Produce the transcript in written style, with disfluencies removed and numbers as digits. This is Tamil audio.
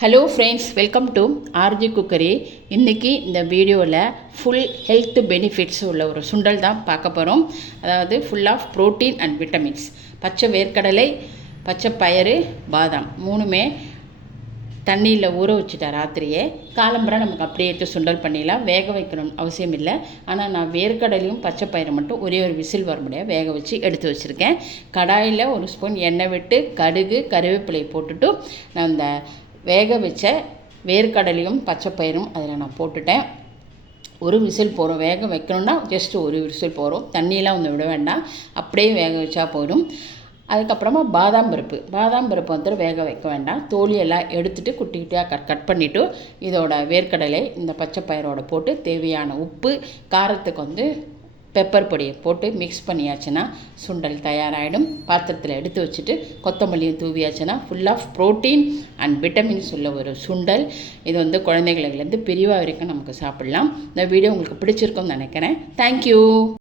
Hello friends, welcome to RG cookery. இன்றைக்கி இந்த வீடியோவில் ஃபுல் ஹெல்த் பெனிஃபிட்ஸ் உள்ள ஒரு சுண்டல் தான் பார்க்க போகிறோம். அதாவது full of protein and vitamins. பச்சை வேர்க்கடலை, பச்சை பயிறு, பாதாம் மூணுமே தண்ணியில் ஊற வச்சுட்டேன் ராத்திரியே. காலம்பரை நமக்கு அப்படியே எடுத்து சுண்டல் பண்ணிடலாம். வேக வைக்கணும் அவசியம் இல்லை. ஆனால் நான் வேர்க்கடலையும் பச்சை பயிரை மட்டும் ஒரே ஒரு விசில் வர முடியாது வேக வச்சு எடுத்து வச்சுருக்கேன். கடாயில் ஒரு ஸ்பூன் எண்ணெய் விட்டு கடுகு கருவேப்பிலையை போட்டுட்டு நான் இந்த வேக வச்ச வேர்க்கடலையும் பச்சை பயிரும் அதில் நான் போட்டுட்டேன். ஒரு விசில் போகிறோம். வேக வைக்கணுன்னா ஜஸ்ட்டு ஒரு விசில் போகிறோம். தண்ணியெலாம் ஒன்று விட வேண்டாம், அப்படியே வேக வச்சா போதும். அதுக்கப்புறமா பாதாம் பருப்பு வந்துட்டு வேக வைக்க வேண்டாம். தோலியெல்லாம் எடுத்துகிட்டு குட்டி குட்டியாக கட் பண்ணிவிட்டு இதோட வேர்க்கடலை இந்த பச்சை பயிரோட போட்டு தேவையான உப்பு, காரத்துக்கு பெப்பர் பொடியை போட்டு மிக்ஸ் பண்ணியாச்சுன்னா சுண்டல் தயாராகிடும். பாத்திரத்தில் எடுத்து வச்சுட்டு கொத்தமல்லியும் தூவியாச்சுன்னா full of protein and vitamins உள்ள ஒரு சுண்டல். இது குழந்தைகளிலேருந்து பெரியவா வரைக்கும் நமக்கு சாப்பிட்லாம். இந்த வீடியோ உங்களுக்கு பிடிச்சிருக்கும்னு நினைக்கிறேன். தேங்க்யூ.